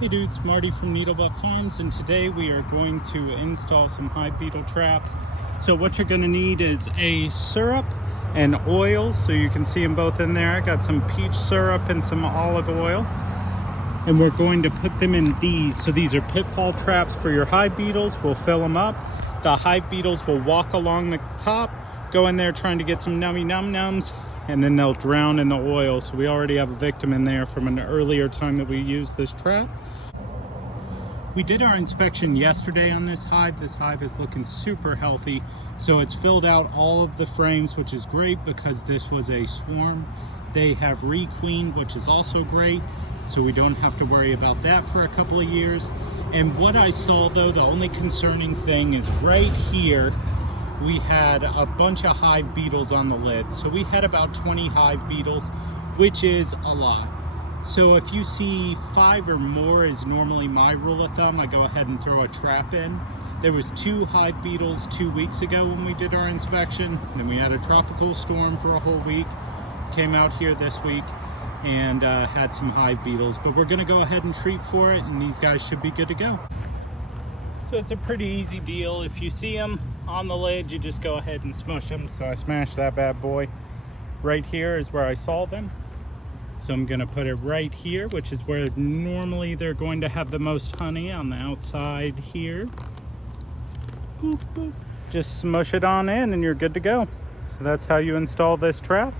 Hey dudes, Marty from Needlebuck Farms, and today we are going to install some hive beetle traps. So what you're going to need is a syrup and oil, so you can see them both in there. I got some peach syrup and some olive oil, and we're going to put them in these. So these are pitfall traps for your hive beetles. We'll fill them up. The hive beetles will walk along the top, go in there trying to get some nummy num-nums, and then they'll drown in the oil. So we already have a victim in there from an earlier time that we used this trap. We did our inspection yesterday on this hive. This hive is looking super healthy. So it's filled out all of the frames, which is great because this was a swarm. They have requeened, which is also great. So we don't have to worry about that for a couple of years. And what I saw though, the only concerning thing is right here, we had a bunch of hive beetles on the lid. So we had about 20 hive beetles, which is a lot. So if you see 5 or more is normally my rule of thumb. I go ahead and throw a trap in. There was 2 hive beetles 2 weeks ago when we did our inspection. Then we had a tropical storm for a whole week. Came out here this week and had some hive beetles. But we're gonna go ahead and treat for it, and these guys should be good to go. So it's a pretty easy deal. If you see them on the lid, you just go ahead and smush them. So I smashed that bad boy. Right here is where I saw them. So I'm gonna put it right here, which is where normally they're going to have the most honey, on the outside here. Boop, boop. Just smush it on in and you're good to go. So that's how you install this trap.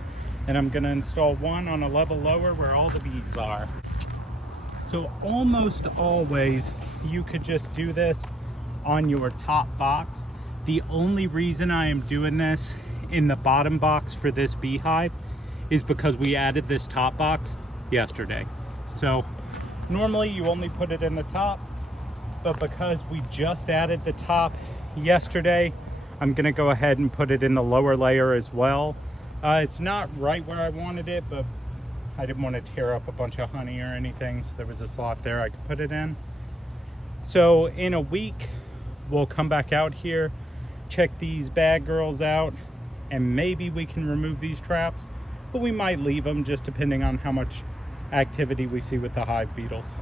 And I'm gonna install one on a level lower where all the bees are. So almost always you could just do this on your top box. The only reason I am doing this in the bottom box for this beehive is because we added this top box yesterday. So normally you only put it in the top, but because we just added the top yesterday, I'm gonna go ahead and put it in the lower layer as well. It's not right where I wanted it, but I didn't want to tear up a bunch of honey or anything, so there was a slot there I could put it in. So in a week, we'll come back out here, check these bad girls out, and maybe we can remove these traps. But we might leave them just depending on how much activity we see with the hive beetles.